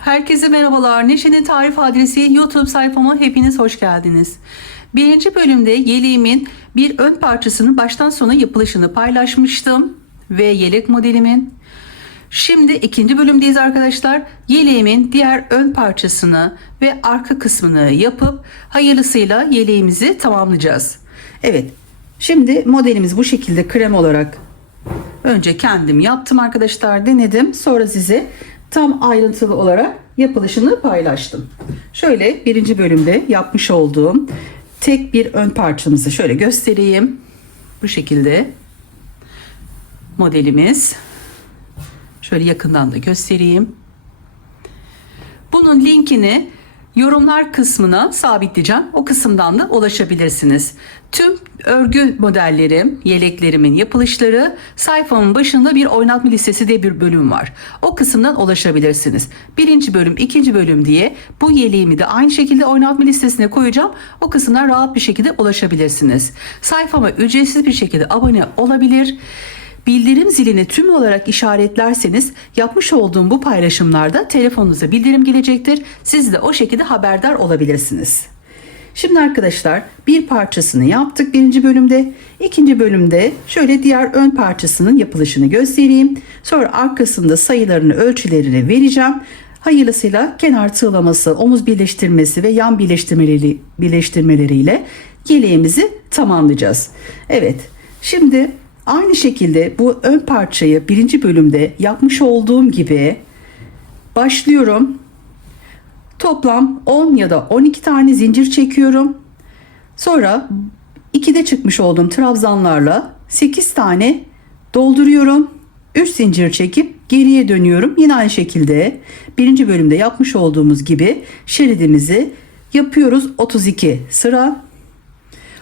Herkese merhabalar. Neşe'nin tarif adresi YouTube sayfama hepiniz hoş geldiniz. Birinci bölümde yeleğimin bir ön parçasının baştan sona yapılışını paylaşmıştım ve yelek modelimin. Şimdi ikinci bölümdeyiz arkadaşlar. Yeleğimin diğer ön parçasını ve arka kısmını yapıp hayırlısıyla yeleğimizi tamamlayacağız. Evet. Şimdi modelimiz bu şekilde krem olarak önce kendim yaptım arkadaşlar, denedim. Sonra size tam ayrıntılı olarak yapılışını paylaştım. Şöyle birinci bölümde yapmış olduğum tek bir ön parçamızı şöyle göstereyim. Bu şekilde modelimiz. Şöyle yakından da göstereyim. Bunun linkini yorumlar kısmına sabitleyeceğim. O kısımdan da ulaşabilirsiniz. Tüm örgü modellerim, yeleklerimin yapılışları sayfamın başında bir oynatma listesi diye bir bölüm var. O kısımdan ulaşabilirsiniz. Birinci bölüm, ikinci bölüm diye bu yeleğimi de aynı şekilde oynatma listesine koyacağım. O kısımdan rahat bir şekilde ulaşabilirsiniz. Sayfama ücretsiz bir şekilde abone olabilir. Bildirim zilini tüm olarak işaretlerseniz yapmış olduğum bu paylaşımlarda telefonunuza bildirim gelecektir. Siz de o şekilde haberdar olabilirsiniz. Şimdi arkadaşlar bir parçasını yaptık birinci bölümde. İkinci bölümde şöyle diğer ön parçasının yapılışını göstereyim. Sonra arkasında sayılarını, ölçülerini vereceğim. Hayırlısıyla kenar tığlaması, omuz birleştirmesi ve yan birleştirmeleriyle yeleğimizi tamamlayacağız. Evet, şimdi aynı şekilde bu ön parçayı birinci bölümde yapmış olduğum gibi başlıyorum. Toplam 10 ya da 12 tane zincir çekiyorum. Sonra 2'de çıkmış olduğum trabzanlarla 8 tane dolduruyorum. 3 zincir çekip geriye dönüyorum. Yine aynı şekilde birinci bölümde yapmış olduğumuz gibi şeridimizi yapıyoruz. 32 sıra.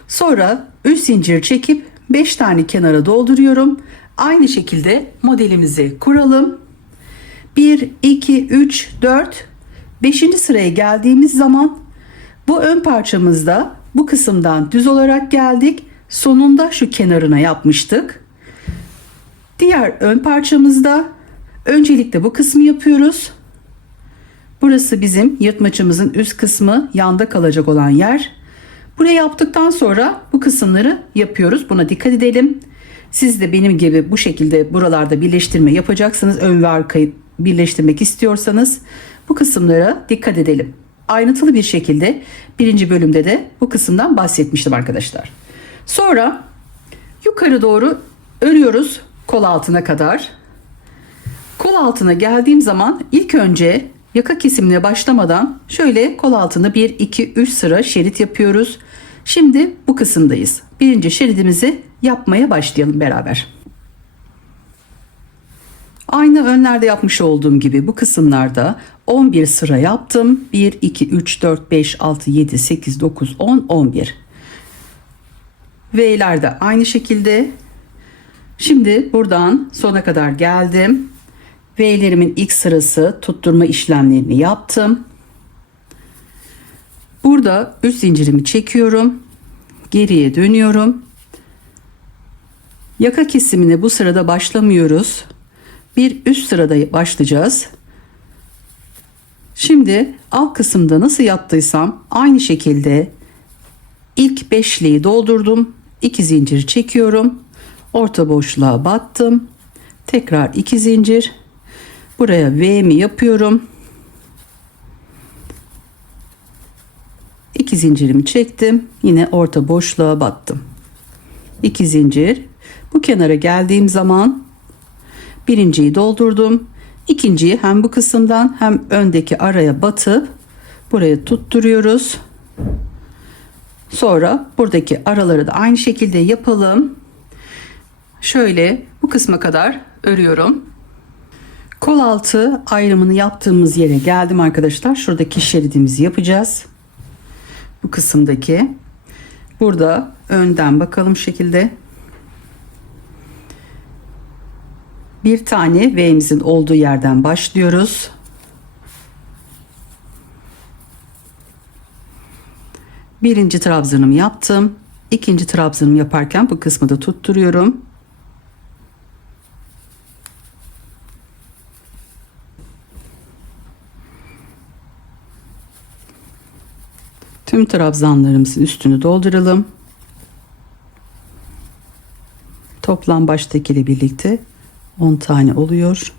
Sonra 3 zincir çekip 5 tane kenara dolduruyorum. Aynı şekilde modelimizi kuralım. 1, 2, 3, 4, 5. sıraya geldiğimiz zaman bu ön parçamızda bu kısımdan düz olarak geldik. Sonunda şu kenarına yapmıştık. Diğer ön parçamızda öncelikle bu kısmı yapıyoruz. Burası bizim yırtmaçımızın üst kısmı, yanda kalacak olan yer. Burayı yaptıktan sonra bu kısımları yapıyoruz. Buna dikkat edelim. Siz de benim gibi bu şekilde buralarda birleştirme yapacaksınız. Ön ve arkayı birleştirmek istiyorsanız bu kısımlara dikkat edelim. Ayrıntılı bir şekilde birinci bölümde de bu kısımdan bahsetmiştim arkadaşlar. Sonra yukarı doğru örüyoruz kol altına kadar. Kol altına geldiğim zaman ilk önce yaka kesimine başlamadan şöyle kol altında 1, 2, 3 sıra şerit yapıyoruz. Şimdi bu kısımdayız. Birinci şeridimizi yapmaya başlayalım beraber. Aynı önlerde yapmış olduğum gibi bu kısımlarda 11 sıra yaptım. 1, 2, 3, 4, 5, 6, 7, 8, 9, 10, 11. V'ler de aynı şekilde. Şimdi buradan sona kadar geldim. V'lerimin ilk sırası tutturma işlemlerini yaptım. Burada 3 zincirimi çekiyorum. Geriye dönüyorum. Yaka kesimine bu sırada başlamıyoruz. Bir üst sırada başlayacağız. Şimdi alt kısımda nasıl yaptıysam aynı şekilde ilk beşliği doldurdum. 2 zincir çekiyorum. Orta boşluğa battım. Tekrar 2 zincir. Buraya V'mi yapıyorum. 2 zincirimi çektim. Yine orta boşluğa battım. 2 zincir. Bu kenara geldiğim zaman birinciyi doldurdum. İkinciyi hem bu kısımdan hem öndeki araya batıp buraya tutturuyoruz. Sonra buradaki araları da aynı şekilde yapalım. Şöyle bu kısma kadar örüyorum. Kol altı ayrımını yaptığımız yere geldim arkadaşlar. Şuradaki şeridimizi yapacağız. Bu kısımdaki. Burada önden bakalım şekilde. Bir tane V'mizin olduğu yerden başlıyoruz. Birinci trabzanımı yaptım. İkinci trabzanımı yaparken bu kısmı da tutturuyorum. Tüm trabzanlarımızın üstünü dolduralım. Toplam baştakiyle birlikte 10 tane oluyor.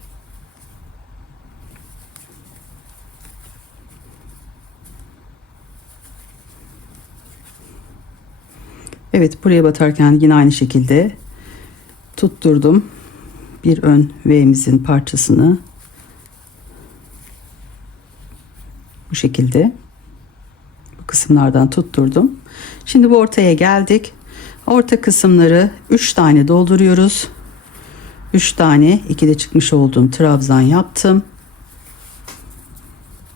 Evet, buraya batarken yine aynı şekilde tutturdum. Bir ön V'mizin parçasını bu şekilde bu kısımlardan tutturdum. Şimdi bu ortaya geldik. Orta kısımları 3 tane dolduruyoruz. 3 tane 2'de çıkmış olduğum trabzan yaptım.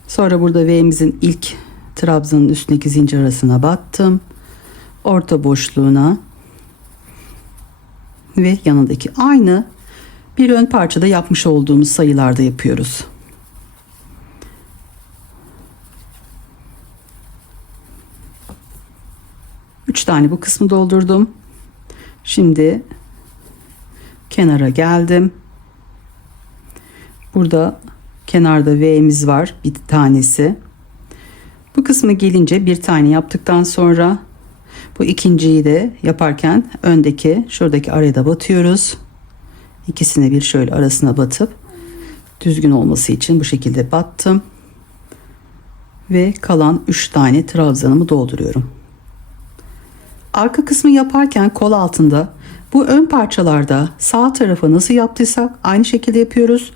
Sonra burada V'mizin ilk trabzanın üstündeki zincir arasına battım. Orta boşluğuna ve yanındaki aynı bir ön parçada yapmış olduğumuz sayılarda yapıyoruz. Üç tane bu kısmı doldurdum. Şimdi kenara geldim. Burada kenarda V'miz var bir tanesi. Bu kısmı gelince bir tane yaptıktan sonra bu ikinciyi de yaparken öndeki şuradaki araya da batıyoruz. İkisine bir şöyle arasına batıp düzgün olması için bu şekilde battım. Ve kalan 3 tane trabzanımı dolduruyorum. Arka kısmı yaparken kol altında bu ön parçalarda sağ tarafa nasıl yaptıysak aynı şekilde yapıyoruz.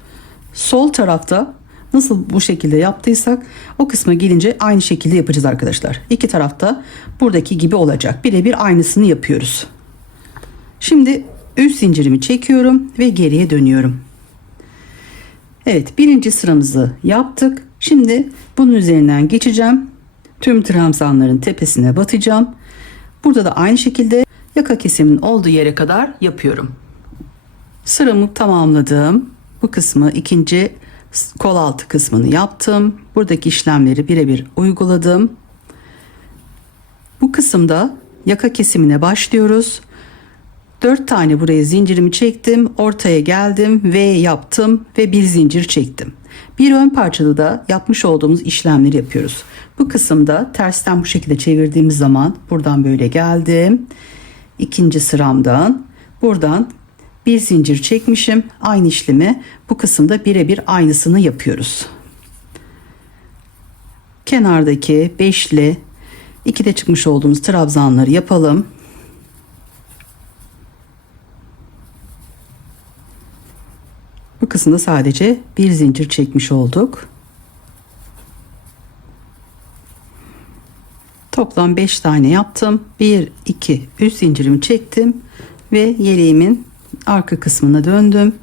Sol tarafta nasıl bu şekilde yaptıysak o kısma gelince aynı şekilde yapacağız arkadaşlar. İki tarafta buradaki gibi olacak. Birebir aynısını yapıyoruz. Şimdi üst zincirimi çekiyorum ve geriye dönüyorum. Evet, birinci sıramızı yaptık. Şimdi bunun üzerinden geçeceğim. Tüm trabzanların tepesine batacağım. Burada da aynı şekilde yaka kesiminin olduğu yere kadar yapıyorum. Sıramı tamamladım. Bu kısmı ikinci kol altı kısmını yaptım. Buradaki işlemleri birebir uyguladım. Bu kısımda yaka kesimine başlıyoruz. 4 tane buraya zincirimi çektim. Ortaya geldim ve yaptım ve bir zincir çektim. Bir ön parçada da yapmış olduğumuz işlemleri yapıyoruz. Bu kısımda tersten bu şekilde çevirdiğimiz zaman buradan böyle geldim. İkinci sıramdan buradan bir zincir çekmişim. Aynı işlemi bu kısımda birebir aynısını yapıyoruz. Kenardaki beşli 2'de çıkmış olduğumuz trabzanları yapalım. Bu kısımda sadece bir zincir çekmiş olduk. Toplam 5 tane yaptım. 1 2 3 zincirimi çektim ve yeleğimin arka kısmına döndüm.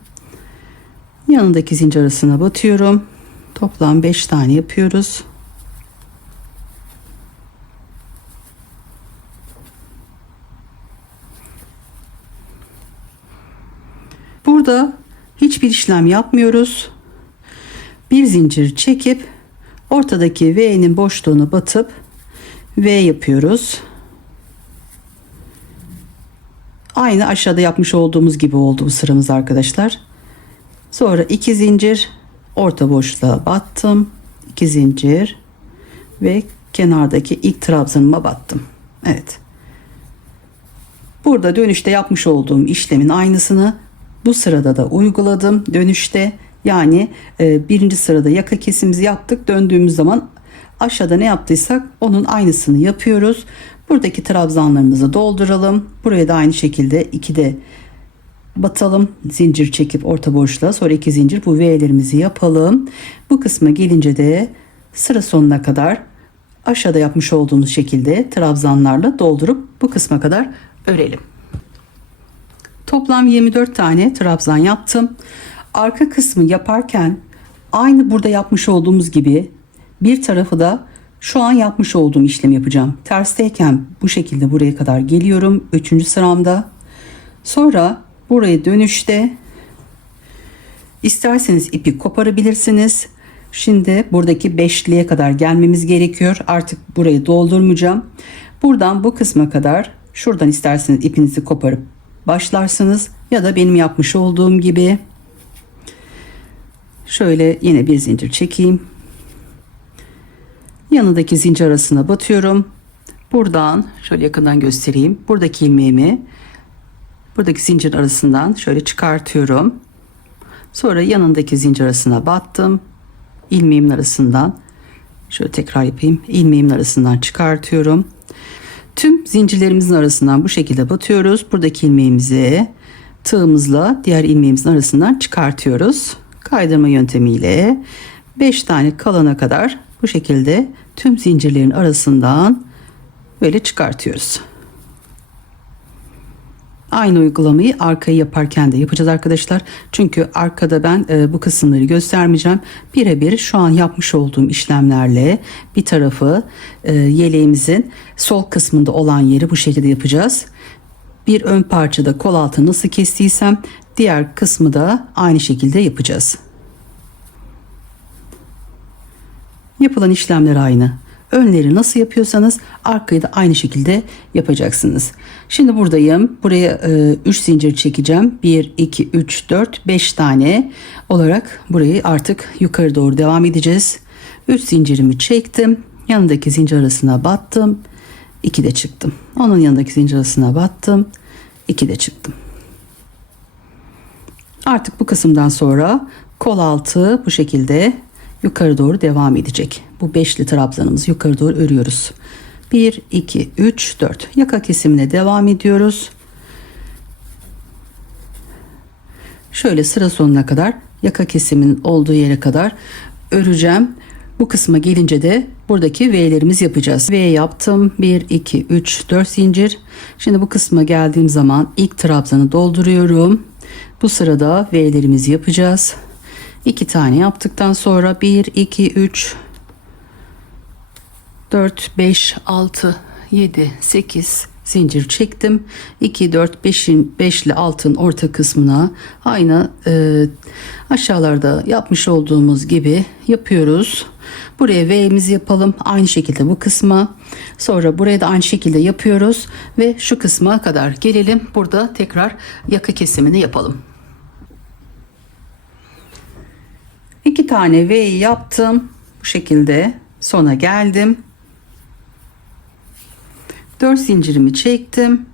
Yanındaki zincir arasına batıyorum. Toplam 5 tane yapıyoruz. Burada hiçbir işlem yapmıyoruz. Bir zincir çekip ortadaki V'nin boşluğuna batıp V yapıyoruz. Aynı aşağıda yapmış olduğumuz gibi oldu bu sıramız arkadaşlar. Sonra 2 zincir orta boşluğa battım. 2 zincir ve kenardaki ilk trabzanıma battım. Evet. Burada dönüşte yapmış olduğum işlemin aynısını bu sırada da uyguladım. Dönüşte yani birinci sırada yaka kesimimizi yaptık. Döndüğümüz zaman aşağıda ne yaptıysak onun aynısını yapıyoruz. Buradaki trabzanlarımızı dolduralım. Buraya da aynı şekilde 2'de batalım. Zincir çekip orta boşluğa sonra 2 zincir bu V'lerimizi yapalım. Bu kısma gelince de sıra sonuna kadar aşağıda yapmış olduğumuz şekilde trabzanlarla doldurup bu kısma kadar örelim. Toplam 24 tane trabzan yaptım. Arka kısmı yaparken aynı burada yapmış olduğumuz gibi bir tarafı da şu an yapmış olduğum işlemi yapacağım. Tersteyken bu şekilde buraya kadar geliyorum. 3. sıramda. Sonra buraya dönüşte isterseniz ipi koparabilirsiniz. Şimdi buradaki beşliğe kadar gelmemiz gerekiyor. Artık burayı doldurmayacağım. Buradan bu kısma kadar şuradan isterseniz ipinizi koparıp başlarsınız ya da benim yapmış olduğum gibi şöyle yine bir zincir çekeyim. Yanındaki zincir arasına batıyorum. Buradan şöyle yakından göstereyim. Buradaki ilmeğimi buradaki zincir arasından şöyle çıkartıyorum. Sonra yanındaki zincir arasına battım. İlmeğimin arasından şöyle tekrar yapayım. İlmeğimin arasından çıkartıyorum. Tüm zincirlerimizin arasından bu şekilde batıyoruz. Buradaki ilmeğimizi tığımızla diğer ilmeğimizin arasından çıkartıyoruz. Kaydırma yöntemiyle 5 tane kalana kadar bu şekilde tüm zincirlerin arasından böyle çıkartıyoruz. Aynı uygulamayı arkayı yaparken de yapacağız arkadaşlar. Çünkü arkada ben bu kısımları göstermeyeceğim. Birebir şu an yapmış olduğum işlemlerle bir tarafı yeleğimizin sol kısmında olan yeri bu şekilde yapacağız. Bir ön parçada kol altı nasıl kestiysem diğer kısmı da aynı şekilde yapacağız. Yapılan işlemler aynı. Önleri nasıl yapıyorsanız arkayı da aynı şekilde yapacaksınız. Şimdi buradayım. Buraya 3 zincir çekeceğim. 1, 2, 3, 4, 5 tane olarak burayı artık yukarı doğru devam edeceğiz. 3 zincirimi çektim. Yanındaki zincir arasına battım. 2 de çıktım. Onun yanındaki zincir arasına battım. 2 de çıktım. Artık bu kısımdan sonra kol altı bu şekilde yukarı doğru devam edecek. Bu beşli trabzanımızı yukarı doğru örüyoruz. 1, 2, 3, 4. Yaka kesimine devam ediyoruz. Şöyle sıra sonuna kadar yaka kesiminin olduğu yere kadar öreceğim. Bu kısma gelince de buradaki V'lerimizi yapacağız. V yaptım. 1, 2, 3, 4 zincir. Şimdi bu kısma geldiğim zaman ilk trabzanı dolduruyorum. Bu sırada V'lerimizi yapacağız. 2 tane yaptıktan sonra 1, 2, 3, 4, 5, 6, 7, 8 zincir çektim. 2, 4, 5 ile altın orta kısmına aynı aşağılarda yapmış olduğumuz gibi yapıyoruz. Buraya V'mizi yapalım. Aynı şekilde bu kısma. Sonra buraya da aynı şekilde yapıyoruz. Ve şu kısma kadar gelelim. Burada tekrar yaka kesimini yapalım. 2 tane V'yi yaptım. Bu şekilde sona geldim. 4 zincirimi çektim.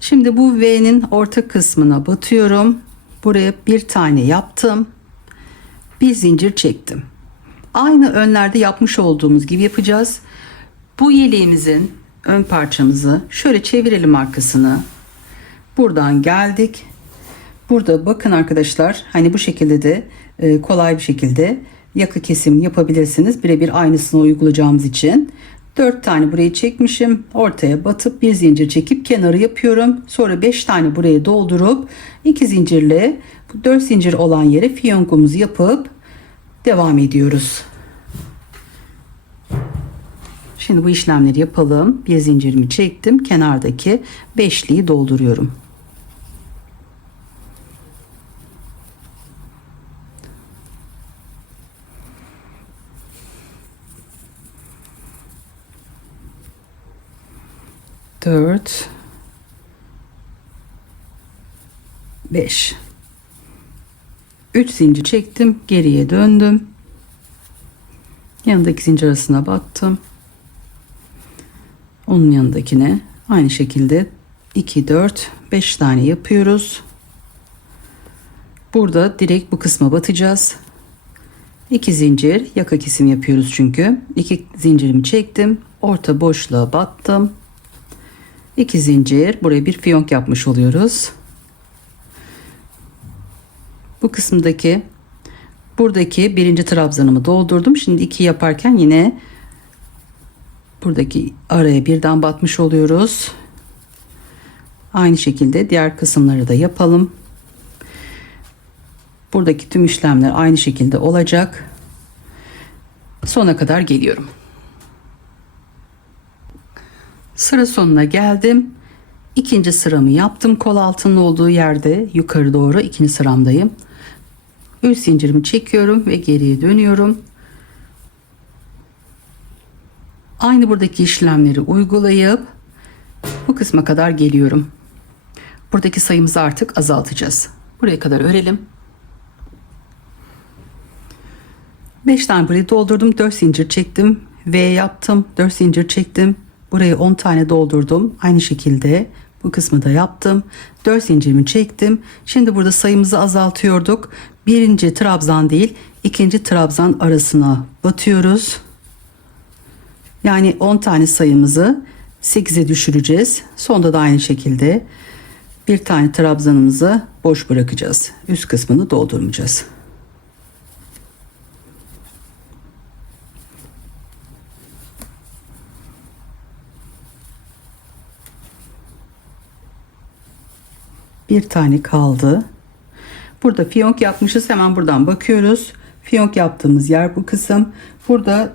Şimdi bu V'nin orta kısmına batıyorum. Buraya bir tane yaptım. Bir zincir çektim. Aynı önlerde yapmış olduğumuz gibi yapacağız. Bu yeleğimizin ön parçamızı şöyle çevirelim arkasını. Buradan geldik. Burada bakın arkadaşlar, hani bu şekilde de kolay bir şekilde yaka kesim yapabilirsiniz. Birebir aynısını uygulayacağımız için 4 tane burayı çekmişim. Ortaya batıp bir zincir çekip kenarı yapıyorum. Sonra 5 tane buraya doldurup 2 zincirle 4 zincir olan yere fiyonkumuzu yapıp devam ediyoruz. Şimdi bu işlemleri yapalım. Bir zincirimi çektim. Kenardaki beşliği dolduruyorum. Dört, 5. 3 zincir çektim. Geriye döndüm. Yanındaki zincir arasına battım. Onun yanındakine aynı şekilde 2, 4, 5 tane yapıyoruz. Burada direkt bu kısma batacağız. 2 zincir yaka kesim yapıyoruz çünkü. 2 zincirimi çektim. Orta boşluğa battım. 2 zincir, buraya bir fiyonk yapmış oluyoruz. Bu kısımdaki buradaki birinci trabzanımı doldurdum. Şimdi 2 yaparken yine buradaki araya birden batmış oluyoruz. Aynı şekilde diğer kısımları da yapalım. Buradaki tüm işlemler aynı şekilde olacak. Sona kadar geliyorum. Sıra sonuna geldim. İkinci sıramı yaptım. Kol altının olduğu yerde yukarı doğru ikinci sıramdayım. 3 zincirimi çekiyorum ve geriye dönüyorum. Aynı buradaki işlemleri uygulayıp bu kısma kadar geliyorum. Buradaki sayımızı artık azaltacağız. Buraya kadar örelim. 5 tane burayı doldurdum. 4 zincir çektim. V yaptım. 4 zincir çektim. Buraya 10 tane doldurdum. Aynı şekilde bu kısmı da yaptım. 4 zincirimi çektim. Şimdi burada sayımızı azaltıyorduk. Birinci trabzan değil, ikinci trabzan arasına batıyoruz. Yani 10 tane sayımızı 8'e düşüreceğiz. Sonda da aynı şekilde bir tane trabzanımızı boş bırakacağız. Üst kısmını doldurmayacağız. Bir tane kaldı. Burada fiyonk yapmışız. Hemen buradan bakıyoruz. Fiyonk yaptığımız yer bu kısım. Burada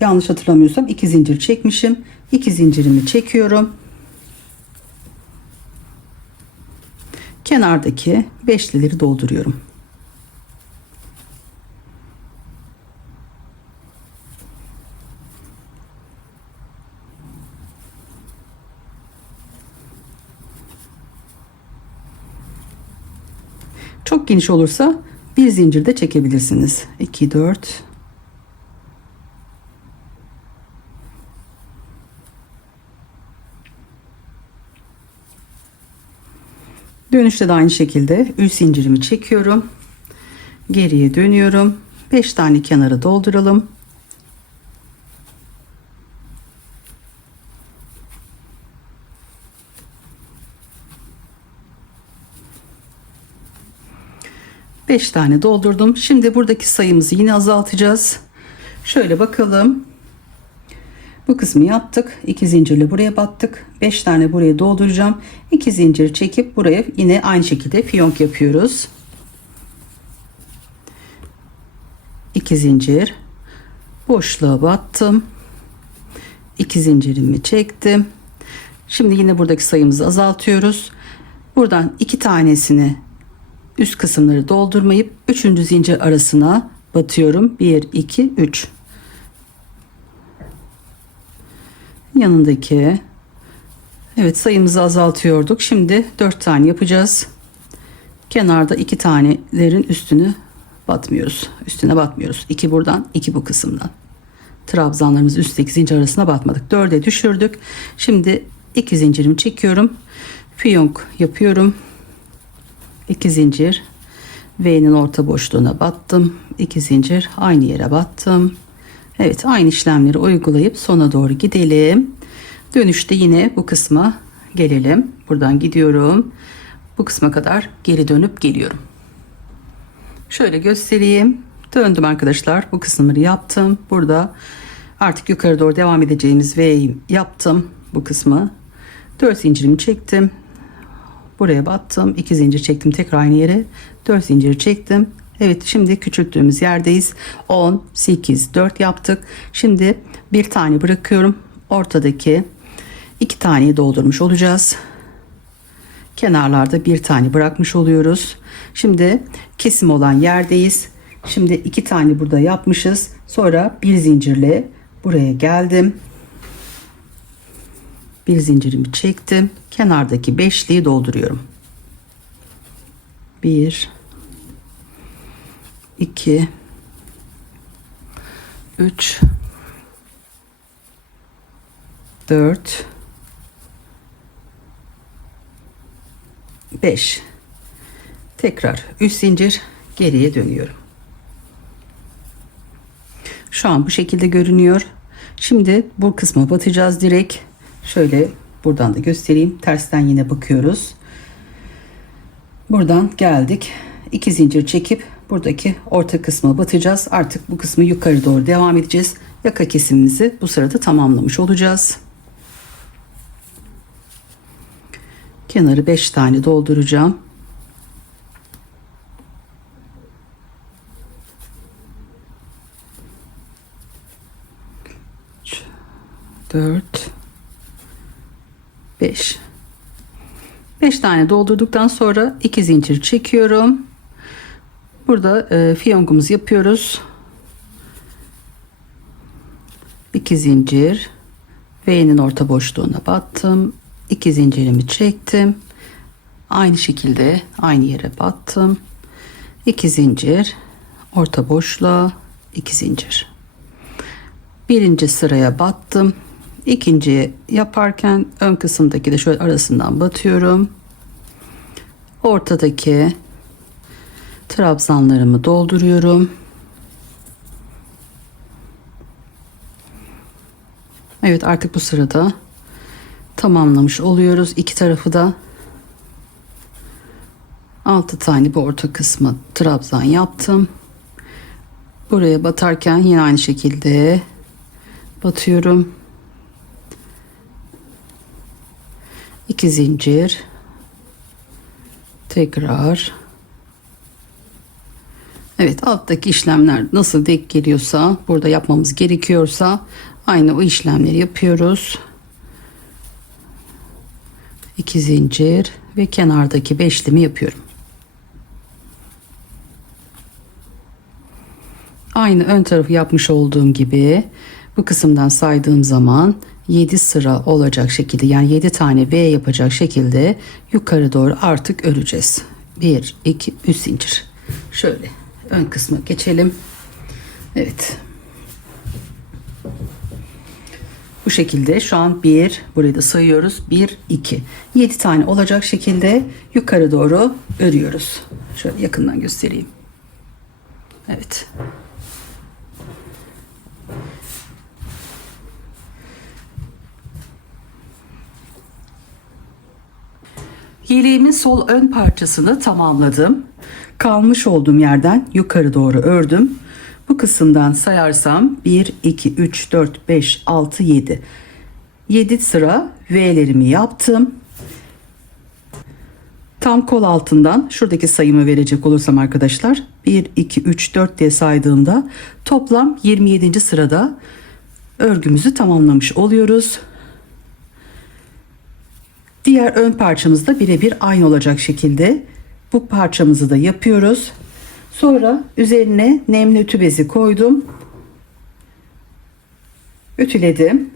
yanlış hatırlamıyorsam 2 zincir çekmişim. 2 zincirimi çekiyorum. Kenardaki beşlileri dolduruyorum. Çok geniş olursa bir zincir de çekebilirsiniz. 2 4 Dönüşte de aynı şekilde 3 zincirimi çekiyorum. Geriye dönüyorum. 5 tane kenarı dolduralım. Beş tane doldurdum. Şimdi buradaki sayımızı yine azaltacağız. Şöyle bakalım. Bu kısmı yaptık. 2 zincirle buraya battık. 5 tane buraya dolduracağım. 2 zincir çekip buraya yine aynı şekilde fiyonk yapıyoruz. 2 zincir boşluğa battım. 2 zincirimi çektim. Şimdi yine buradaki sayımızı azaltıyoruz. Buradan 2 tanesini üst kısımları doldurmayıp 3. zincir arasına batıyorum. 1 2 3 yanındaki, evet, sayımızı azaltıyorduk. Şimdi 4 tane yapacağız. Kenarda 2 tanelerin üstüne batmıyoruz. 2 buradan, 2 bu kısımdan. Trabzanlarımız üstteki zincir arasına batmadık. 4'e düşürdük. Şimdi 2 zincirimi çekiyorum. Fiyonk yapıyorum. 2 zincir, V'nin orta boşluğuna battım. 2 zincir, aynı yere battım. Evet, aynı işlemleri uygulayıp sona doğru gidelim. Dönüşte yine bu kısma gelelim. Buradan gidiyorum. Bu kısma kadar geri dönüp geliyorum. Şöyle göstereyim. Döndüm arkadaşlar. Bu kısımları yaptım. Burada artık yukarı doğru devam edeceğimiz V'yi yaptım. Bu kısmı. 4 zincirimi çektim. Buraya battım. 2 zincir çektim. Tekrar aynı yere. 4 zincir çektim. Evet, şimdi küçülttüğümüz yerdeyiz. 10 8 4 yaptık. Şimdi bir tane bırakıyorum. Ortadaki 2 taneyi doldurmuş olacağız. Kenarlarda bir tane bırakmış oluyoruz. Şimdi kesim olan yerdeyiz. Şimdi 2 tane burada yapmışız. Sonra bir zincirle buraya geldim. Bir zincirimi çektim. Kenardaki beşliği dolduruyorum. 1 2 3 4 5 tekrar 3 zincir, geriye dönüyorum. Şu an bu şekilde görünüyor. Şimdi bu kısma batacağız direkt. Şöyle buradan da göstereyim. Tersten yine bakıyoruz. Buradan geldik. 2 zincir çekip buradaki orta kısma batacağız. Artık bu kısmı yukarı doğru devam edeceğiz. Yaka kesimimizi bu sırada tamamlamış olacağız. Kenarı 5 tane dolduracağım. 4 5 tane doldurduktan sonra 2 zincir çekiyorum. Burada fiyonkumuzu yapıyoruz. 2 zincir, V'nin orta boşluğuna battım. 2 zincirimi çektim. Aynı şekilde aynı yere battım. 2 zincir, orta boşluğa 2 zincir. Birinci sıraya battım. İkinci yaparken ön kısımdaki de şöyle arasından batıyorum. Ortadaki trabzanlarımı dolduruyorum. Evet, artık bu sırada tamamlamış oluyoruz. İki tarafı da 6 tane bu orta kısmı trabzan yaptım. Buraya batarken yine aynı şekilde batıyorum. 2 zincir, tekrar. Evet, alttaki işlemler nasıl denk geliyorsa, burada yapmamız gerekiyorsa aynı o işlemleri yapıyoruz. 2 zincir ve kenardaki beşlimi yapıyorum. Aynı ön tarafı yapmış olduğum gibi bu kısımdan saydığım zaman 7 sıra olacak şekilde, yani 7 tane V yapacak şekilde yukarı doğru artık öreceğiz. 1 2 3 zincir. Şöyle ön kısmı geçelim. Evet. Bu şekilde şu an 1, burayı da sayıyoruz. 1 2 7 tane olacak şekilde yukarı doğru örüyoruz. Şöyle yakından göstereyim. Evet. Yeleğimin sol ön parçasını tamamladım. Kalmış olduğum yerden yukarı doğru ördüm. Bu kısımdan sayarsam 1, 2, 3, 4, 5, 6, 7. 7 sıra V'lerimi yaptım. Tam kol altından şuradaki sayımı verecek olursam arkadaşlar 1, 2, 3, 4 diye saydığımda toplam 27. sırada örgümüzü tamamlamış oluyoruz. Diğer ön parçamız da birebir aynı olacak şekilde bu parçamızı da yapıyoruz. Sonra üzerine nemli ütü bezi koydum. Ütüledim.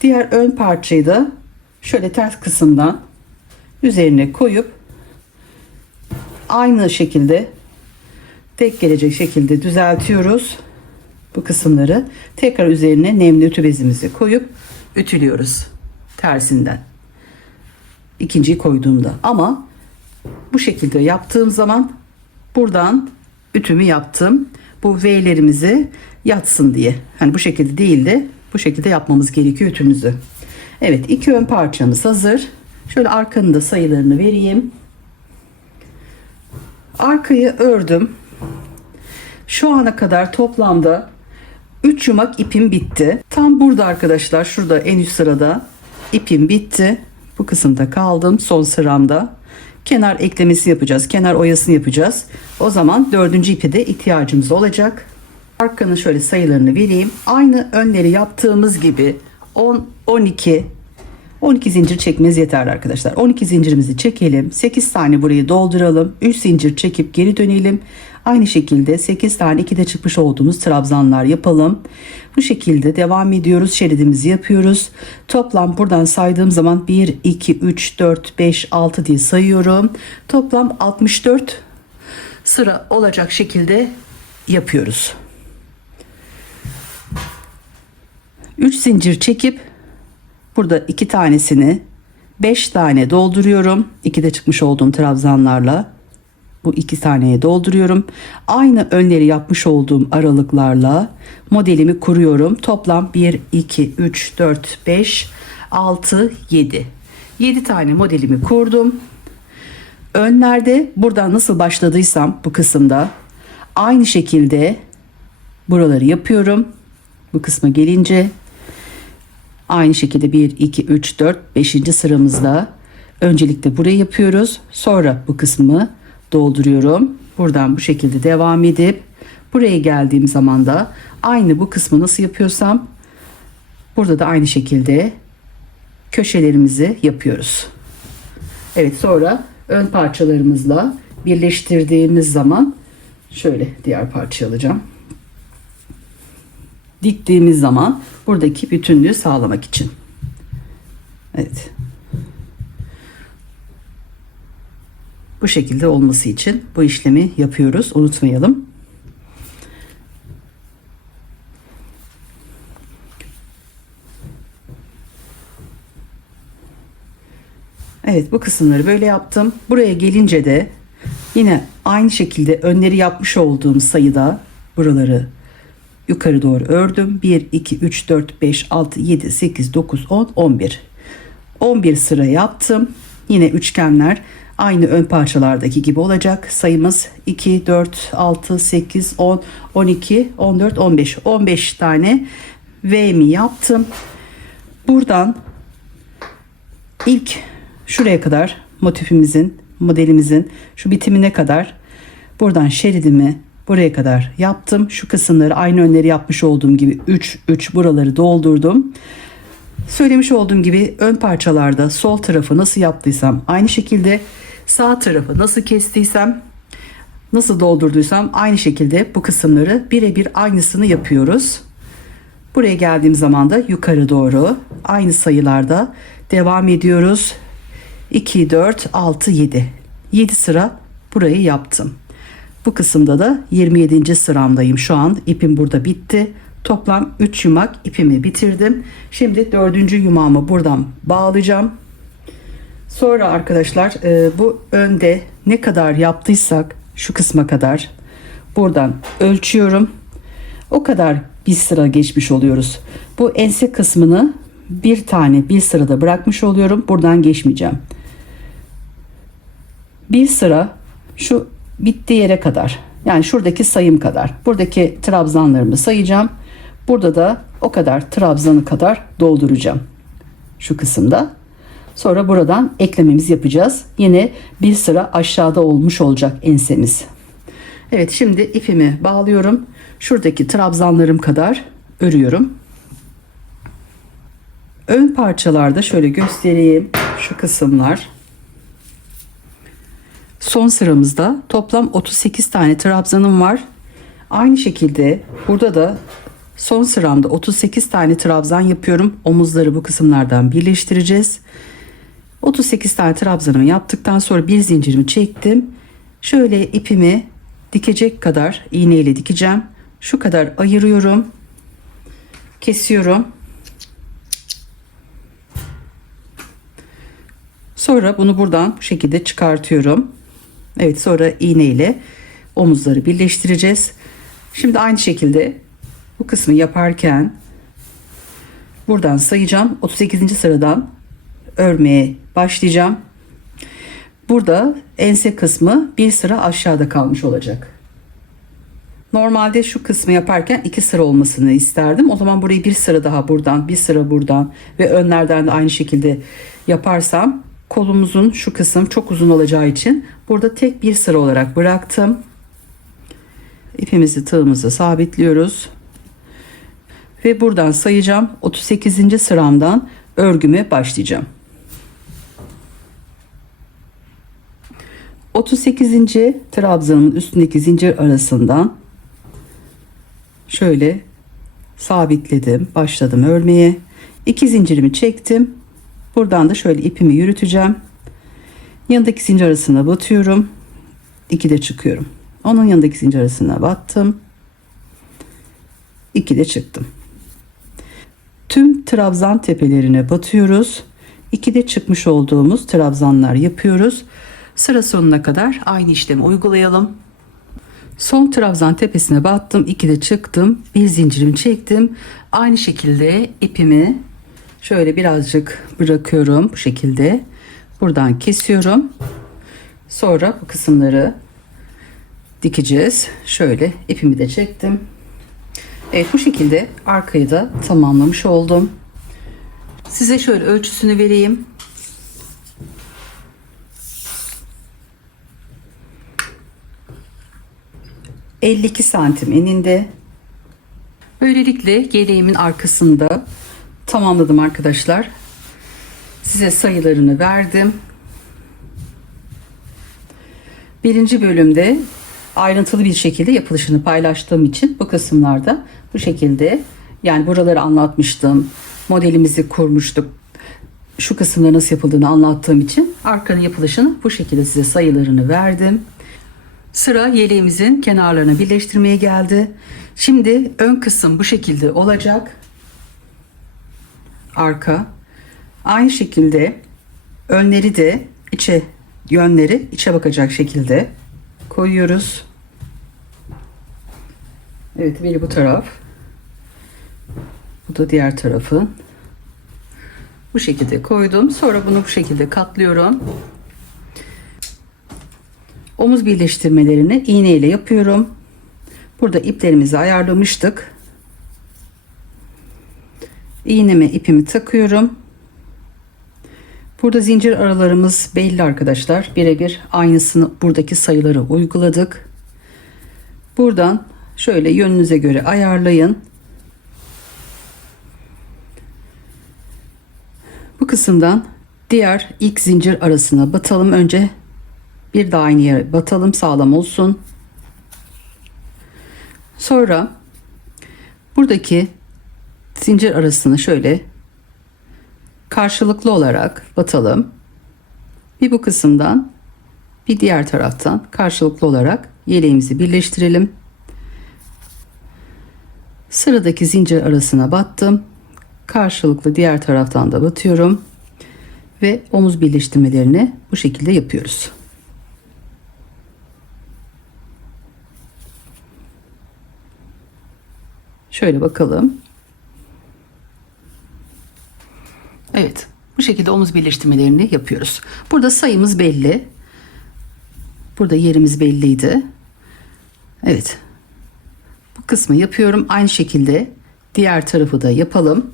Diğer ön parçayı da şöyle ters kısımdan üzerine koyup aynı şekilde tek gelecek şekilde düzeltiyoruz. Bu kısımları tekrar üzerine nemli ütü bezimizi koyup ütülüyoruz tersinden. İkinciyi koyduğumda, ama bu şekilde yaptığım zaman buradan ütümü yaptım. Bu V'lerimizi yatsın diye. Hani bu şekilde değil de bu şekilde yapmamız gerekiyor ütümüzü. Evet, iki ön parçamız hazır. Şöyle arkanın da sayılarını vereyim. Arkayı ördüm. Şu ana kadar toplamda 3 yumak ipim bitti. Tam burada arkadaşlar, şurada en üst sırada ipim bitti. Bu kısımda kaldım, son sıramda. Kenar eklemesi yapacağız. Kenar oyasını yapacağız. O zaman 4. ipe de ihtiyacımız olacak. Arkanın şöyle sayılarını vereyim. Aynı önleri yaptığımız gibi 10, 12 zincir çekmemiz yeterli arkadaşlar. 12 zincirimizi çekelim. 8 tane burayı dolduralım. 3 zincir çekip geri dönelim. Aynı şekilde 8 tane 2'de çıkmış olduğumuz trabzanlar yapalım. Bu şekilde devam ediyoruz. Şeridimizi yapıyoruz. Toplam buradan saydığım zaman 1, 2, 3, 4, 5, 6 diye sayıyorum. Toplam 64 sıra olacak şekilde yapıyoruz. 3 zincir çekip burada 2 tanesini 5 tane dolduruyorum. 2'de çıkmış olduğum trabzanlarla. Bu 2 taneye dolduruyorum. Aynı önleri yapmış olduğum aralıklarla modelimi kuruyorum. Toplam 1, 2, 3, 4, 5, 6, 7. 7 tane modelimi kurdum. Önlerde buradan nasıl başladıysam bu kısımda aynı şekilde buraları yapıyorum. Bu kısma gelince aynı şekilde 1, 2, 3, 4, 5. sıramızda öncelikle burayı yapıyoruz. Sonra bu kısmı dolduruyorum. Buradan bu şekilde devam edip buraya geldiğim zaman da aynı bu kısmı nasıl yapıyorsam burada da aynı şekilde köşelerimizi yapıyoruz. Evet, sonra ön parçalarımızla birleştirdiğimiz zaman şöyle diğer parçayı alacağım. Diktiğimiz zaman buradaki bütünlüğü sağlamak için. Evet. Bu şekilde olması için bu işlemi yapıyoruz. Unutmayalım. Evet, bu kısımları böyle yaptım. Buraya gelince de yine aynı şekilde önleri yapmış olduğum sayıda buraları yukarı doğru ördüm. 1, 2, 3, 4, 5, 6, 7, 8, 9, 10, 11. 11 sıra yaptım. Yine üçgenler aynı ön parçalardaki gibi olacak. Sayımız 2, 4, 6, 8, 10, 12, 14, 15. 15 tane V'mi yaptım. Buradan ilk şuraya kadar modelimizin şu bitimine kadar buradan şeridimi buraya kadar yaptım. Şu kısımları aynı önleri yapmış olduğum gibi 3 buraları doldurdum. Söylemiş olduğum gibi ön parçalarda sol tarafı nasıl yaptıysam aynı şekilde, sağ tarafı nasıl kestiysem, nasıl doldurduysam aynı şekilde bu kısımları birebir aynısını yapıyoruz. Buraya geldiğim zaman da yukarı doğru aynı sayılarda devam ediyoruz. 2, 4, 6, 7. 7 sıra burayı yaptım. Bu kısımda da 27. sıramdayım şu an. İpim burada bitti. Toplam 3 yumak ipimi bitirdim. Şimdi 4. yumağımı buradan bağlayacağım. Sonra arkadaşlar bu önde ne kadar yaptıysak şu kısma kadar buradan ölçüyorum. O kadar bir sıra geçmiş oluyoruz. Bu ense kısmını bir sırada bırakmış oluyorum. Buradan geçmeyeceğim. Bir sıra şu bittiği yere kadar, yani şuradaki sayım kadar, buradaki trabzanlarımı sayacağım. Burada da o kadar trabzanı kadar dolduracağım şu kısımda. Sonra buradan eklememizi yapacağız. Yine bir sıra aşağıda olmuş olacak ensemiz. Evet, şimdi ipimi bağlıyorum. Şuradaki trabzanlarım kadar örüyorum. Ön parçalarda şöyle göstereyim. Şu kısımlar. Son sıramızda toplam 38 tane trabzanım var. Aynı şekilde burada da son sıramda 38 tane trabzan yapıyorum. Omuzları bu kısımlardan birleştireceğiz. 38 tane trabzanımı yaptıktan sonra bir zincirimi çektim. Şöyle ipimi dikecek kadar iğne ile dikeceğim. Şu kadar ayırıyorum. Kesiyorum. Sonra bunu buradan bu şekilde çıkartıyorum. Evet, sonra iğne ile omuzları birleştireceğiz. Şimdi aynı şekilde bu kısmı yaparken buradan sayacağım. 38. sıradan örmeye başlayacağım. Burada ense kısmı bir sıra aşağıda kalmış olacak. Normalde şu kısmı yaparken 2 sıra olmasını isterdim. O zaman burayı bir sıra daha buradan, bir sıra buradan ve önlerden de aynı şekilde yaparsam kolumuzun şu kısım çok uzun olacağı için burada tek bir sıra olarak bıraktım. İpimizi tığımıza sabitliyoruz. Ve buradan sayacağım. 38. sıramdan örgüme başlayacağım. 38. trabzanımın üstündeki zincir arasından şöyle sabitledim. Başladım örmeye. 2 zincirimi çektim. Buradan da şöyle ipimi yürüteceğim. Yanındaki zincir arasına batıyorum. 2 de çıkıyorum. Onun yanındaki zincir arasına battım. 2 de çıktım. Tüm trabzan tepelerine batıyoruz. 2 de çıkmış olduğumuz trabzanlar yapıyoruz. Sıra sonuna kadar aynı işlemi uygulayalım. Son trabzan tepesine battım. 2 de çıktım. Bir zincirimi çektim. Aynı şekilde ipimi şöyle birazcık bırakıyorum. Bu şekilde. Buradan kesiyorum. Sonra bu kısımları dikeceğiz. Şöyle ipimi de çektim. Evet, bu şekilde arkayı da tamamlamış oldum. Size şöyle ölçüsünü vereyim. ...52 santim eninde. Böylelikle yeleğimin arkasında tamamladım arkadaşlar. Size sayılarını verdim. Birinci bölümde ayrıntılı bir şekilde yapılışını paylaştığım için bu kısımlarda bu şekilde, yani buraları anlatmıştım. Modelimizi kurmuştuk. Şu kısımda nasıl yapıldığını anlattığım için arkanın yapılışını bu şekilde size sayılarını verdim. Sıra yeleğimizin kenarlarını birleştirmeye geldi. Şimdi ön kısım bu şekilde olacak. Arka. Aynı şekilde önleri de yönleri içe bakacak şekilde koyuyoruz. Evet, biri bu taraf. Bu da diğer tarafı. Bu şekilde koydum. Sonra bunu bu şekilde katlıyorum. Omuz birleştirmelerini iğne ile yapıyorum. Burada iplerimizi ayarlamıştık. İğneme ipimi takıyorum. Burada zincir aralarımız belli arkadaşlar. Birebir aynısını buradaki sayıları uyguladık. Buradan şöyle yönünüze göre ayarlayın. Bu kısımdan diğer ilk zincir arasına batalım. Önce bir daha aynı yere batalım, sağlam olsun. Sonra buradaki zincir arasını şöyle karşılıklı olarak batalım. Bir bu kısımdan bir diğer taraftan karşılıklı olarak yeleğimizi birleştirelim. Sıradaki zincir arasına battım. Karşılıklı diğer taraftan da batıyorum ve omuz birleştirmelerini bu şekilde yapıyoruz. Şöyle bakalım. Evet, bu şekilde omuz birleştirmelerini yapıyoruz. Burada sayımız belli. Burada yerimiz belliydi. Evet. Bu kısmı yapıyorum. Aynı şekilde diğer tarafı da yapalım.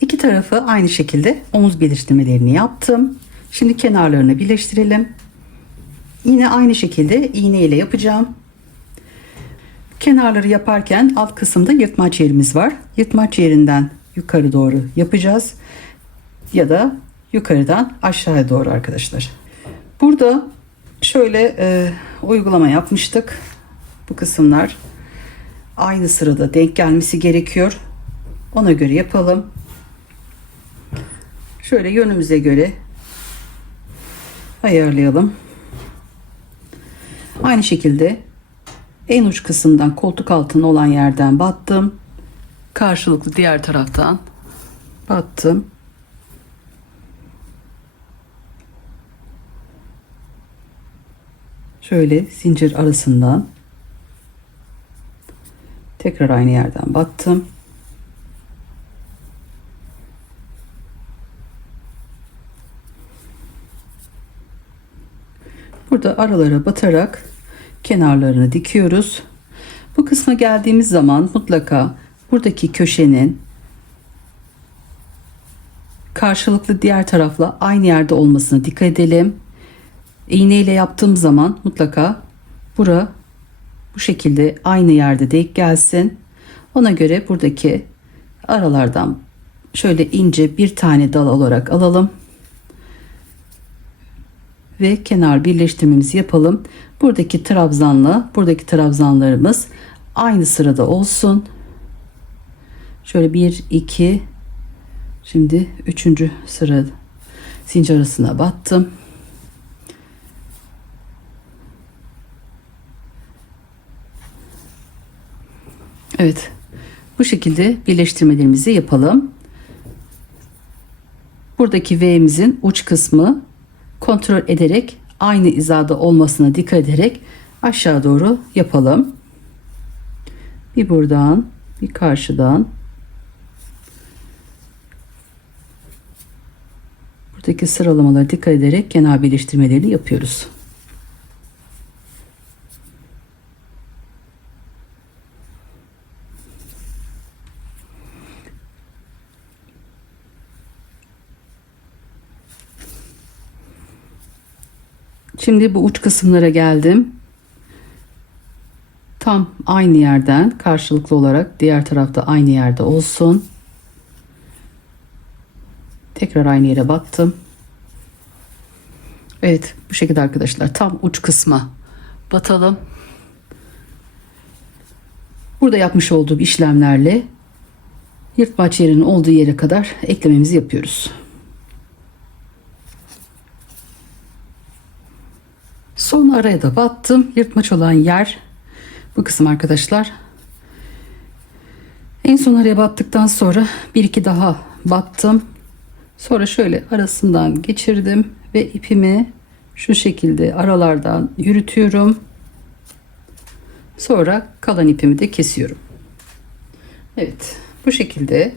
İki tarafı aynı şekilde omuz birleştirmelerini yaptım. Şimdi kenarlarını birleştirelim. Yine aynı şekilde iğne ile yapacağım. Kenarları yaparken alt kısımda yırtmaç yerimiz var. Yırtmaç yerinden yukarı doğru yapacağız. Ya da yukarıdan aşağıya doğru arkadaşlar. Burada şöyle uygulama yapmıştık. Bu kısımlar aynı sırada denk gelmesi gerekiyor. Ona göre yapalım. Şöyle yönümüze göre ayarlayalım. Aynı şekilde en uç kısımdan koltuk altına olan yerden battım. Karşılıklı diğer taraftan battım. Şöyle zincir arasından tekrar aynı yerden battım. Burada aralara batarak kenarlarını dikiyoruz. Bu kısma geldiğimiz zaman mutlaka buradaki köşenin karşılıklı diğer tarafla aynı yerde olmasına dikkat edelim. İğne ile yaptığım zaman mutlaka bu şekilde aynı yerde denk gelsin. Ona göre buradaki aralardan şöyle ince bir tane dal olarak alalım. Ve kenar birleştirmemizi yapalım. Buradaki trabzanlarımız aynı sırada olsun. Şöyle 1 2, şimdi 3. sıra zincir arasına battım. Evet, bu şekilde birleştirmelerimizi yapalım. Buradaki V'mizin uç kısmı kontrol ederek aynı hizada olmasına dikkat ederek aşağı doğru yapalım. Bir buradan, bir karşıdan. Buradaki sıralamalara dikkat ederek kenar birleştirmelerini yapıyoruz. Şimdi bu uç kısımlara geldim. Tam aynı yerden karşılıklı olarak diğer tarafta aynı yerde olsun. Tekrar aynı yere battım. Evet, bu şekilde arkadaşlar tam uç kısma batalım. Burada yapmış olduğum işlemlerle yırtmaç yerinin olduğu yere kadar eklememizi yapıyoruz. Son araya da battım. Yırtmaç olan yer bu kısım arkadaşlar. En son araya battıktan sonra bir iki daha battım. Sonra şöyle arasından geçirdim ve ipimi şu şekilde aralardan yürütüyorum. Sonra kalan ipimi de kesiyorum. Evet, bu şekilde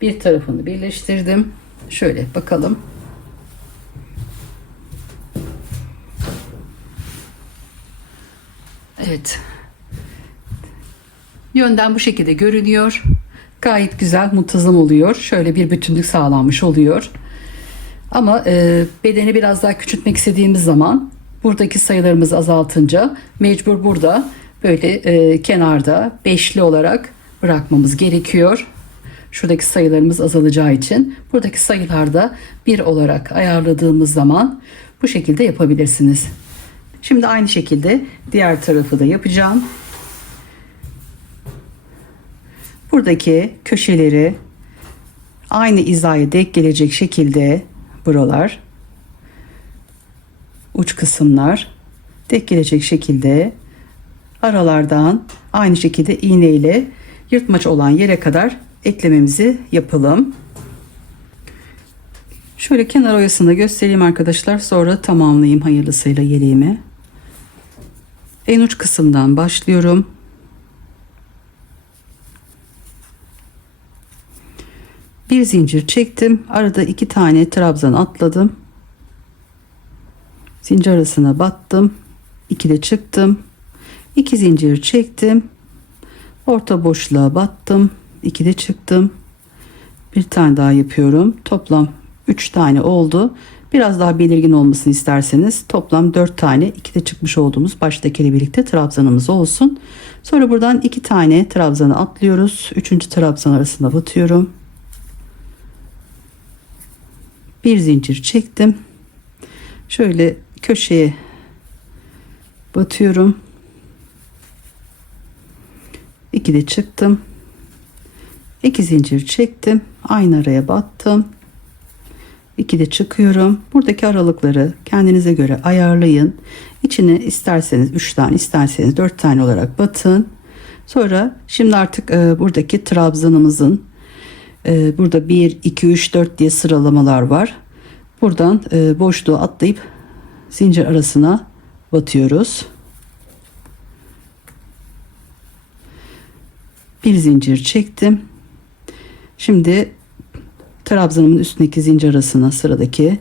bir tarafını birleştirdim. Şöyle bakalım. Evet. Yönden bu şekilde görünüyor. Gayet güzel, muntazam oluyor. Şöyle bir bütünlük sağlanmış oluyor. Ama bedeni biraz daha küçültmek istediğimiz zaman buradaki sayılarımızı azaltınca mecbur burada böyle kenarda beşli olarak bırakmamız gerekiyor. Şuradaki sayılarımız azalacağı için buradaki sayılarda bir olarak ayarladığımız zaman bu şekilde yapabilirsiniz. Şimdi aynı şekilde diğer tarafı da yapacağım. Buradaki köşeleri aynı hizaya denk gelecek şekilde buralar, uç kısımlar denk gelecek şekilde aralardan aynı şekilde iğne ile yırtmaç olan yere kadar eklememizi yapalım. Şöyle kenar oyasını da göstereyim arkadaşlar. Sonra tamamlayayım hayırlısıyla yeleğimi. En uç kısımdan başlıyorum. Bir zincir çektim. Arada 2 tane trabzan atladım. Zincir arasına battım. 2 de çıktım. 2 zincir çektim. Orta boşluğa battım. 2 de çıktım. Bir tane daha yapıyorum. Toplam 3 tane oldu. Biraz daha belirgin olmasını isterseniz toplam 4 tane 2 de çıkmış olduğumuz baştakiyle birlikte trabzanımız olsun. Sonra buradan 2 tane trabzanı atlıyoruz. 3. trabzan arasına batıyorum. Bir zincir çektim. Şöyle köşeye batıyorum. 2 de çıktım. 2 zincir çektim. Aynı araya battım. 2 de çıkıyorum. Buradaki aralıkları kendinize göre ayarlayın. İçine isterseniz 3 tane, isterseniz 4 tane olarak batın. Sonra şimdi artık buradaki trabzanımızın burada 1, 2, 3, 4 diye sıralamalar var. Buradan boşluğu atlayıp zincir arasına batıyoruz. Bir zincir çektim. Şimdi trabzanımın üstündeki zincir arasına, sıradaki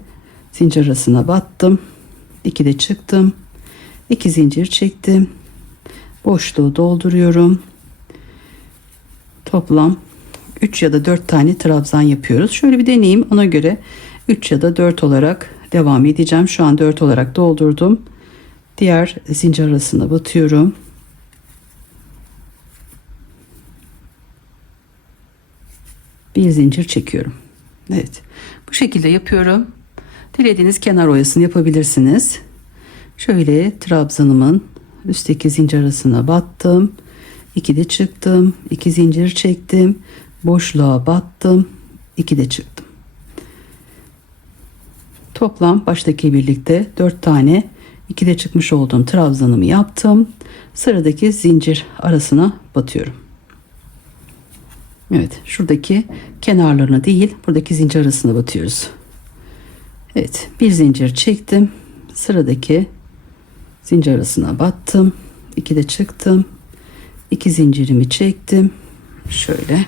zincir arasına battım. 2 de çıktım. 2 zincir çektim. Boşluğu dolduruyorum. Toplam 3 ya da 4 tane trabzan yapıyoruz. Şöyle bir deneyeyim. Ona göre 3 ya da 4 olarak devam edeceğim. Şu an 4 olarak doldurdum. Diğer zincir arasına batıyorum. Bir zincir çekiyorum. Evet. Bu şekilde yapıyorum. Dilediğiniz kenar oyasını yapabilirsiniz. Şöyle trabzanımın üstteki zincir arasına battım. 2 de çıktım. 2 zincir çektim. Boşluğa battım. 2 de çıktım. Toplam baştaki birlikte 4 tane 2 de çıkmış olduğum trabzanımı yaptım. Sıradaki zincir arasına batıyorum. Evet, şuradaki kenarlarına değil, buradaki zincir arasına batıyoruz. Evet, bir zincir çektim. Sıradaki zincir arasına battım. 2 de çıktım. 2 zincirimi çektim. Şöyle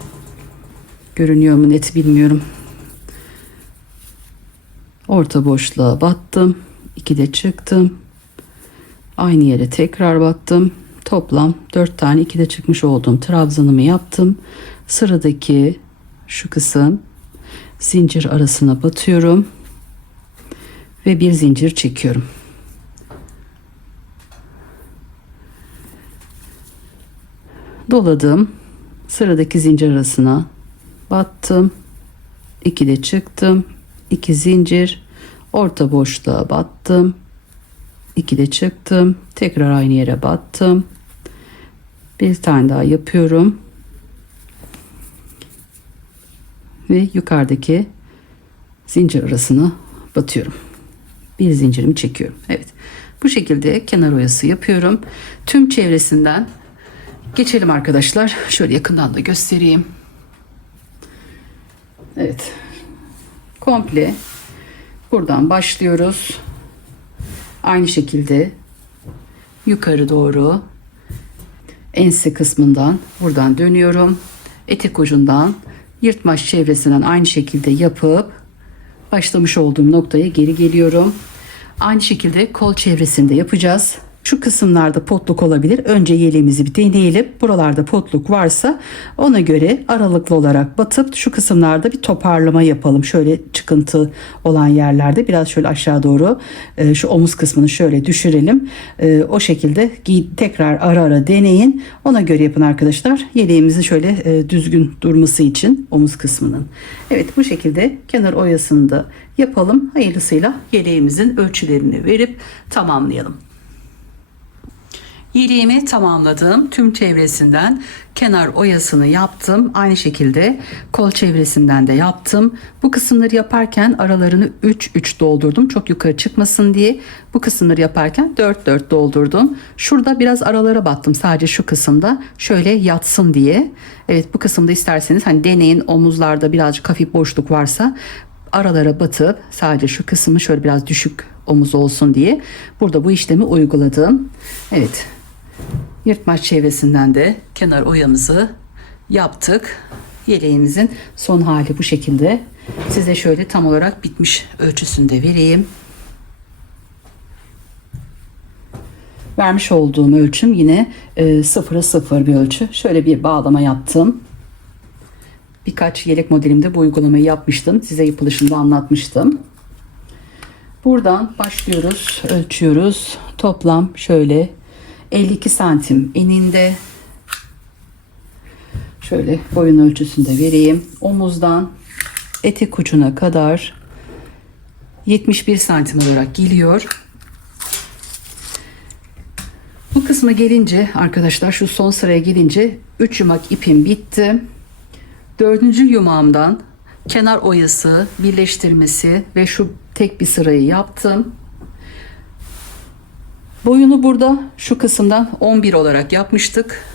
görünüyor mu net bilmiyorum. Orta boşluğa battım. 2 de çıktım. Aynı yere tekrar battım. Toplam 4 tane 2 de çıkmış olduğum trabzanımı yaptım. Sıradaki şu kısım zincir arasına batıyorum ve bir zincir çekiyorum. Doladım. Sıradaki zincir arasına battım. 2 de çıktım. 2 zincir, orta boşluğa battım. 2 de çıktım. Tekrar aynı yere battım. Bir tane daha yapıyorum. Ve yukarıdaki zincir arasına batıyorum. Bir zincirimi çekiyorum. Evet. Bu şekilde kenar oyası yapıyorum. Tüm çevresinden Geçelim arkadaşlar. Şöyle yakından da göstereyim. Evet. Komple buradan başlıyoruz. Aynı şekilde yukarı doğru ense kısmından buradan dönüyorum. Etek ucundan yırtmaç çevresinden aynı şekilde yapıp başlamış olduğum noktaya geri geliyorum. Aynı şekilde kol çevresinde yapacağız. Şu kısımlarda potluk olabilir. Önce yeleğimizi bir deneyelim. Buralarda potluk varsa ona göre aralıklı olarak batıp şu kısımlarda bir toparlama yapalım. Şöyle çıkıntı olan yerlerde biraz şöyle aşağı doğru şu omuz kısmını şöyle düşürelim. O şekilde tekrar ara ara deneyin. Ona göre yapın arkadaşlar. Yeleğimizin şöyle düzgün durması için omuz kısmının. Evet, bu şekilde kenar oyasını da yapalım. Hayırlısıyla yeleğimizin ölçülerini verip tamamlayalım. Yeleğimi tamamladım. Tüm çevresinden kenar oyasını yaptım. Aynı şekilde kol çevresinden de yaptım. Bu kısımları yaparken aralarını 3-3 doldurdum. Çok yukarı çıkmasın diye. Bu kısımları yaparken 4-4 doldurdum. Şurada biraz aralara battım. Sadece şu kısımda şöyle yatsın diye. Evet, bu kısımda isterseniz hani deneyin, omuzlarda birazcık hafif boşluk varsa aralara batıp sadece şu kısmı şöyle biraz düşük omuz olsun diye burada bu işlemi uyguladım. Evet. Yırtmaç çevresinden de kenar oyamızı yaptık. Yeleğimizin son hali bu şekilde. Size şöyle tam olarak bitmiş ölçüsünü de vereyim. Vermiş olduğum ölçüm yine 0'a 0 bir ölçü. Şöyle bir bağlama yaptım. Birkaç yelek modelimde bu uygulamayı yapmıştım. Size yapılışını da anlatmıştım. Buradan başlıyoruz. Ölçüyoruz. Toplam şöyle 52 santim eninde. Şöyle boyun ölçüsünü de vereyim. Omuzdan etek ucuna kadar 71 santim olarak geliyor. Bu kısma gelince arkadaşlar, şu son sıraya gelince 3 yumak ipim bitti. 4. yumağımdan kenar oyası, birleştirmesi ve şu tek bir sırayı yaptım. Boyunu burada şu kısımdan 11 olarak yapmıştık.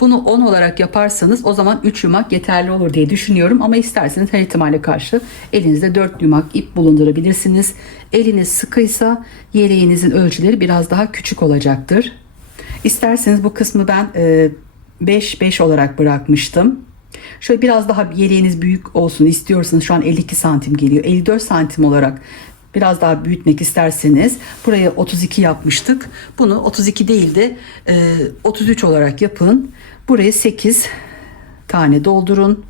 Bunu 10 olarak yaparsanız o zaman 3 yumak yeterli olur diye düşünüyorum. Ama isterseniz her ihtimale karşı elinizde 4 yumak ip bulundurabilirsiniz. Eliniz sıkıysa yeleğinizin ölçüleri biraz daha küçük olacaktır. İsterseniz bu kısmı ben 5-5 olarak bırakmıştım. Şöyle biraz daha yeleğiniz büyük olsun istiyorsanız, şu an 52 santim geliyor. 54 santim olarak biraz daha büyütmek isterseniz buraya 32 yapmıştık. Bunu 32 değil de 33 olarak yapın. Buraya 8 tane doldurun.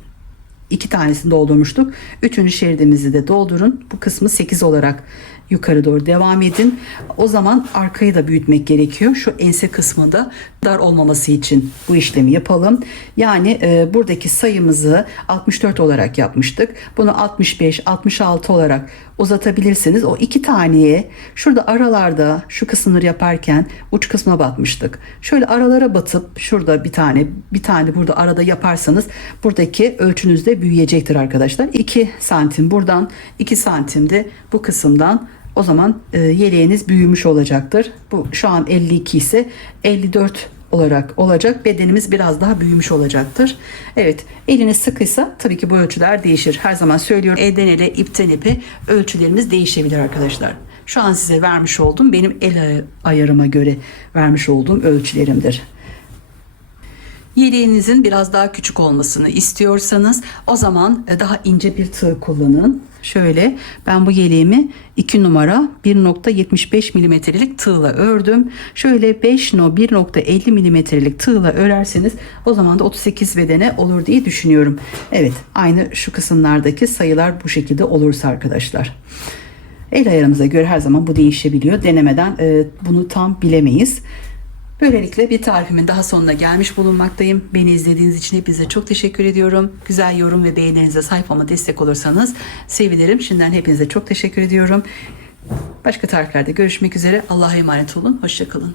2 tanesini doldurmuştuk. 3. şeridimizi de doldurun. Bu kısmı 8 olarak yukarı doğru devam edin. O zaman arkayı da büyütmek gerekiyor. Şu ense kısmında dar olmaması için bu işlemi yapalım. Yani buradaki sayımızı 64 olarak yapmıştık. Bunu 65, 66 olarak uzatabilirsiniz. O 2 taneye şurada aralarda şu kısımları yaparken uç kısmına batmıştık. Şöyle aralara batıp şurada bir tane burada arada yaparsanız buradaki ölçünüz de büyüyecektir arkadaşlar. 2 santim buradan, 2 santim de bu kısımdan. O zaman yeleğiniz büyümüş olacaktır. Bu şu an 52 ise 54 olarak olacak. Bedenimiz biraz daha büyümüş olacaktır. Evet, eliniz sıkıysa tabii ki bu ölçüler değişir. Her zaman söylüyorum, elden ele, ipten ipe ölçülerimiz değişebilir arkadaşlar. Şu an size vermiş olduğum benim el ayarıma göre vermiş olduğum ölçülerimdir. Yeleğinizin biraz daha küçük olmasını istiyorsanız o zaman daha ince bir tığ kullanın. Şöyle, ben bu yeleğimi 2 numara 1.75 milimetrelik tığla ördüm. Şöyle 5 no 1.50 milimetrelik tığla örerseniz o zaman da 38 bedene olur diye düşünüyorum. Evet, aynı şu kısımlardaki sayılar bu şekilde olursa arkadaşlar. El ayarımıza göre her zaman bu değişebiliyor. Denemeden bunu tam bilemeyiz. Böylelikle bir tarifimin daha sonuna gelmiş bulunmaktayım. Beni izlediğiniz için hepinize çok teşekkür ediyorum. Güzel yorum ve beğenilerinize sayfama destek olursanız sevinirim. Şimdiden hepinize çok teşekkür ediyorum. Başka tariflerde görüşmek üzere. Allah'a emanet olun. Hoşça kalın.